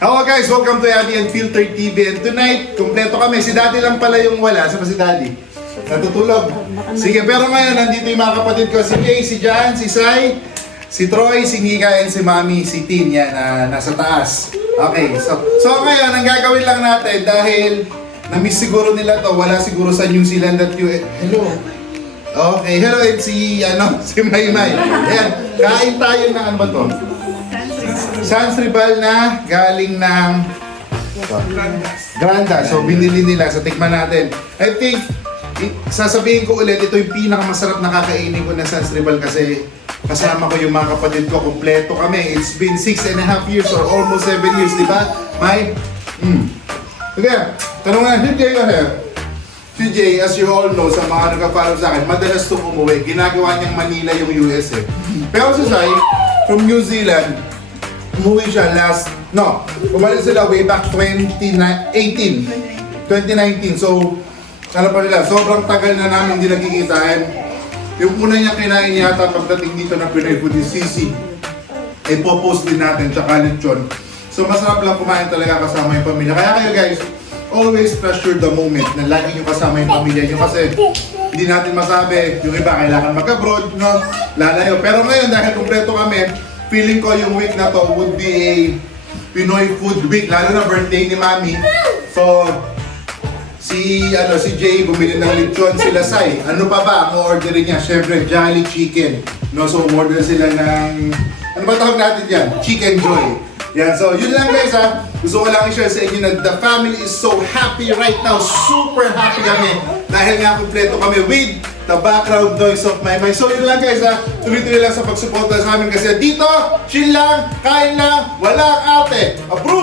Hello guys, welcome to Addy and Filter TV. And tonight, kumpleto kami. Si Daddy lang pala yung wala. Saan ba si Daddy? Natutulog. Sige, pero ngayon, nandito yung mga kapatid ko. Si Jay, si Jan, si Sai, si Troy, si Nika, and si Mami, si Tin. Yan, nasa taas. Okay, so ngayon, ang gagawin lang natin dahil na-miss siguro nila to. Wala siguro sa New Zealand at hello. Okay, hello, and si Maymay. Ayan, kain tayo ng ano ba to? Sans Ribal na galing ng Granda. So binili nila. So tikman natin. I think, sasabihin ko ulit, ito yung pinakamasarap na kakainin ko na Sans Ribal kasi kasama ko yung mga kapatid ko. Kompleto kami. It's been 6.5 years or almost 7 years, di ba? May? Okay, tanong nga, si Jay kasi. Si Jay, as you all know, sa mga nagka-follow sa akin, madalas itong umuwi. Ginagawa niyang Manila yung US eh. Pero si Sai, from New Zealand, umuwi siya bumalik sila way back 2019. So, ano pa nila, sobrang tagal na namin hindi nagkikitaan. Yung una niya kinain yata pagdating dito ng Pinoy Food is sisig. Ipopost din natin, tsaka lechon. So, masarap lang kumain talaga kasama yung pamilya. Kaya kayo guys, always treasure the moment na lagi nyo kasama yung pamilya nyo kasi hindi natin masabi, yung iba kailangan mag-abroad, lalayo. Pero ngayon, dahil kumpleto kami, feeling ko yung week na to would be a Pinoy food week, lalo na birthday ni Mami. So, si Jay bumili ng lechon, sila Sai. Ano pa ba ang orderin niya? Siyempre, Jolly Chicken. So, order sila ng, ano ba tawag natin yan? Chicken Joy. Yan, so yun lang guys ha. Gusto ko lang i-share sa inyo na the family is so happy right now. Super happy kami. Dahil nga kumpleto kami with the background noise of my mind. So yun lang guys ha. Tuloy-tuloy lang sa pagsuporta sa amin kasi dito, chill lang, kain lang, walang ate. Approve!